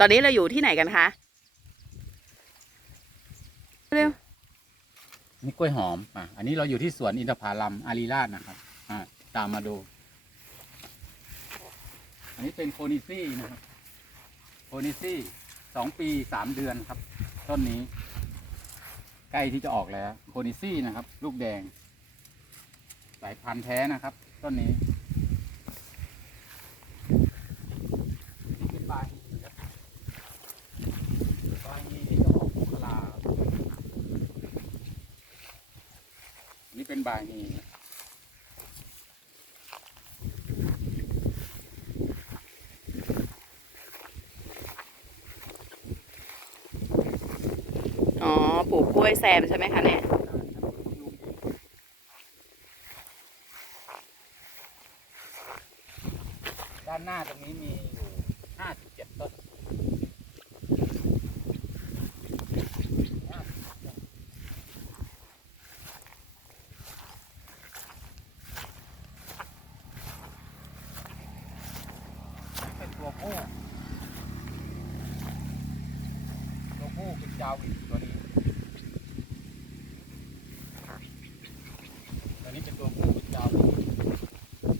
ตอนนี้เราอยู่ที่ไหนกันคะ เร็ว นี่กล้วยหอม อะ อันนี้เราอยู่ที่สวนอินทผลัมอารีราชนะครับ อ่า ตามมาดู อันนี้เป็นโคนิซี่นะครับ โคนิซี่สองปีสามเดือนครับ ต้นนี้ ใกล้ที่จะออกแล้ว โคนิซี่นะครับ ลูกแดง สายพันธุ์แท้นะครับ ต้นนี้นี่เป็นบาฮีครับบาฮีที่จะออกมกรา นี่เป็นบาฮีอ๋อ ปลูกกล้วยแซมใช่ไหมคะเนี่ยด้านหน้าตรงนี้มีอยู่ห้าสิบเจ็ดต้น เป็นตัวผู้ตัวผู้เป็นจาวินตัวนี้ ตัวนี้เป็นตัวผู้เป็นจาวิ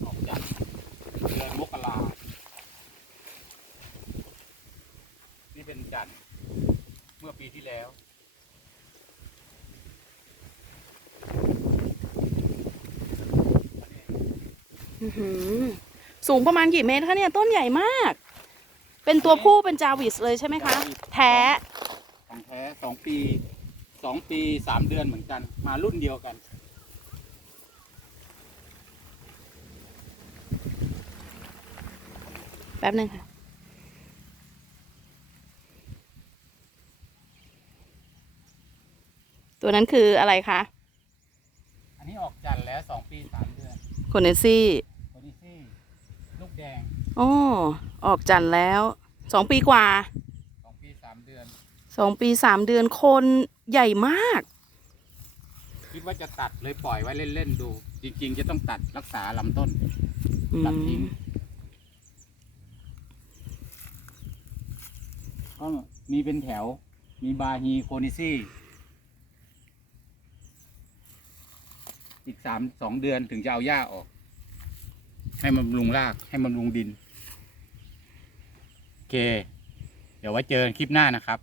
ออกจากเดือนมกรานี่เป็นจันเมื่อปีที่แล้วสูงประมาณกี่เมตรคะเนี่ย ต้นใหญ่มาก เป็นตัวผู้เป็นจาวิสเลยใช่ไหมคะ แท้ ของแท้สองปีสองปีสามเดือนเหมือนกัน มารุ่นเดียวกัน แป๊บหนึงค่ะ ตัวนั้นคืออะไรคะ อันนี้ออกจันทร์แล้วสองปีสามเดือนโคเนซี่ โคนิซี่ลูกแดง อ๋อ ออกจันทร์แล้วสองปีกว่าสองปีสามเดือนสองปีสามเดือนโคนใหญ่มาก คิดว่าจะตัดเลยปล่อยไว้เล่นๆดู จริง ๆ จะต้องตัดรักษาลำต้นตัดทิ้งก็มีเป็นแถว มีบาฮีโคนิซี่ อีกสามสองเดือนถึงจะเอาหญ้าออก ให้มันบำรุงรากให้มันบำรุงดินโอ เค เดี๋ยวไว้เจอกันคลิปหน้านะครับ